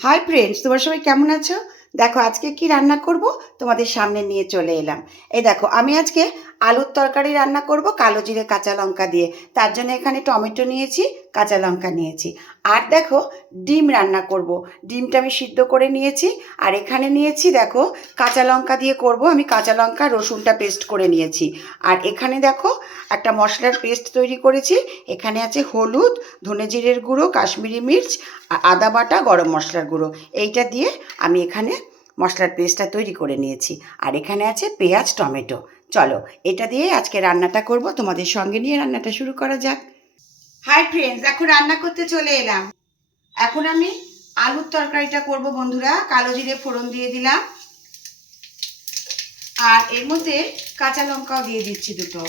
Hi friends, তোমরা সবাই কেমন আছো? দেখো আজকে কি রান্না করব তোমাদের সামনে নিয়ে চলে এলাম। এই দেখো আমি আজকে আলুর তরকারি রান্না করব কালো জিরে কাঁচা লঙ্কা দিয়ে। তার জন্য এখানে টমেটো নিয়েছি, কাঁচা লঙ্কা নিয়েছি। আর দেখো ডিম রান্না করব। ডিমটা আমি সিদ্ধ করে নিয়েছি। আর এখানে নিয়েছি দেখো কাঁচা লঙ্কা দিয়ে করব। আমি কাঁচা লঙ্কা রসুনটা পেস্ট করে নিয়েছি। আর এখানে দেখো একটা মশলার পেস্ট তৈরি করেছি। এখানে আছে হলুদ, ধনে জিরের গুঁড়ো, কাশ্মীরি মির্চ, আদা বাটা, গরম মশলার গুঁড়ো। এইটা দিয়ে আমি এখানে মশলার পেস্টটা তৈরি করে নিয়েছি। আর এখানে আছে পেঁয়াজ, টমেটো। চলো এটা দিয়ে আজকে রান্নাটা করব, তোমাদের সঙ্গে নিয়ে রান্নাটা শুরু করা যাক। হাই ফ্রেন্ডস, এখন রান্না করতে চলে এলাম। এখন আমি আলুর তরকারিটা করব বন্ধুরা। কালো জিরে ফোড়ন দিয়ে দিলাম, আর এর মধ্যে কাঁচা লঙ্কাও দিয়ে দিচ্ছি দুটো।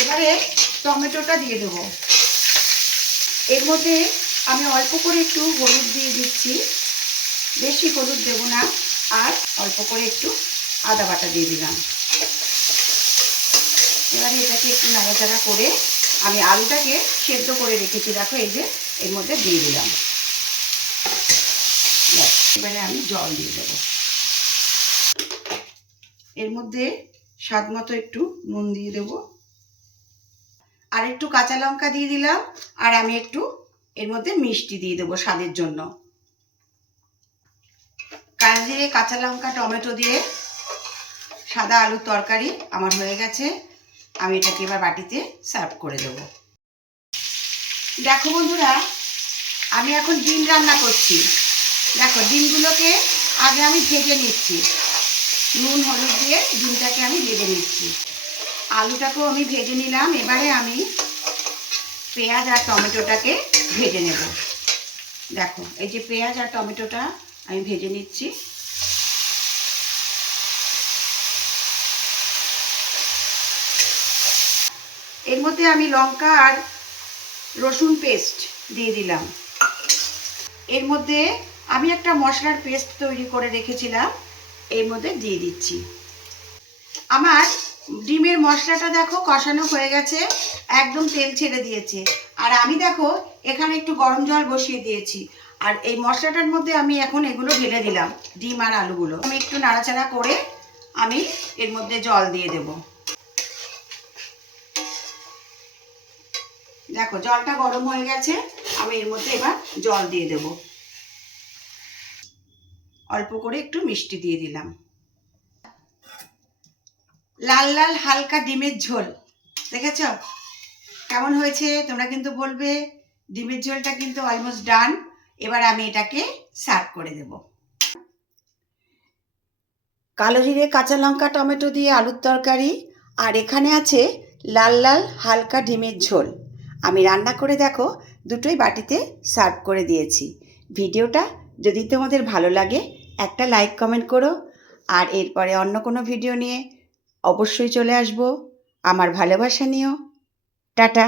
এবারে টমেটোটা দিয়ে দেবো। এর মধ্যে আমি অল্প করে একটু হলুদ দিয়ে দিচ্ছি, বেশি হলুদ দেবো না। আর অল্প করে একটু আদা বাটা দিয়ে দিলাম। এবারে এটাকে একটু নাড়াচাড়া করে আমি আলুটাকে সেদ্ধ করে রেখেছি, দেখো এই যে এর মধ্যে দিয়ে দিলাম। এবারে আমি জল দিয়ে দেবো। এর মধ্যে স্বাদ মতো একটু নুন দিয়ে দেবো, আর একটু কাঁচা লঙ্কা দিয়ে দিলাম। আর আমি একটু এর মধ্যে মিষ্টি দিয়ে দেবো স্বাদের জন্য। কালো জিরে কাঁচা লঙ্কা টমেটো দিয়ে সাদা আলুর তরকারি আমার হয়ে গেছে। আমি এটাকে এবার বাটিতে সার্ভ করে দেব। দেখো বন্ধুরা, আমি এখন ডিম রান্না করছি। দেখো ডিমগুলোকে আগে আমি ভেজে নিচ্ছি, নুন হলুদ দিয়ে ডিমটাকে আমি ভেজে নিচ্ছি। আলুটাকেও আমি ভেজে নিলাম। এবারে আমি পেঁয়াজ আর টমেটোটাকে ভেজে নেব। দেখো এই যে পেঁয়াজ আর টমেটোটা আমি ভেজে নিচ্ছি। এর মধ্যে আমি লঙ্কা আর রসুন পেস্ট দিয়ে দিলাম। এর মধ্যে আমি একটা মশলার পেস্ট তৈরি করে রেখেছিলাম, এর মধ্যে দিয়ে দিচ্ছি। আমার ডিমের মশলাটা দেখো কষানো হয়ে গেছে, একদম তেল ছেড়ে দিয়েছে। আর আমি দেখো এখানে একটু গরম জল বসিয়ে দিয়েছি। আর এই মশলাটার মধ্যে আমি এখন এগুলো ঢেলে দিলাম, ডিম আর আলুগুলো। আমি একটু নাড়াচাড়া করে আমি এর মধ্যে জল দিয়ে দেব। দেখো জলটা গরম হয়ে গেছে, আমি এর মধ্যে এবার জল দিয়ে দেব। অল্প করে একটু মিষ্টি দিয়ে দিলাম। লাল লাল হালকা ডিমের ঝোল, দেখেছ কেমন হয়েছে? তোমরা কিন্তু বলবে। ডিমের ঝোলটা কিন্তু অলমোস্ট ডান। এবার আমি এটাকে সার্ভ করে দেব। কালো জিরে কাঁচা লঙ্কা টমেটো দিয়ে আলুর তরকারি, আর এখানে আছে লাল লাল হালকা ডিমের ঝোল। আমি রান্না করে দেখো দুটোই বাটিতে সার্ভ করে দিয়েছি। ভিডিওটা যদি তোমাদের ভালো লাগে একটা লাইক কমেন্ট করো। আর এরপরে অন্য কোনো ভিডিও নিয়ে অবশ্যই চলে আসবো। আমার ভালোবাসা নিও। টাটা।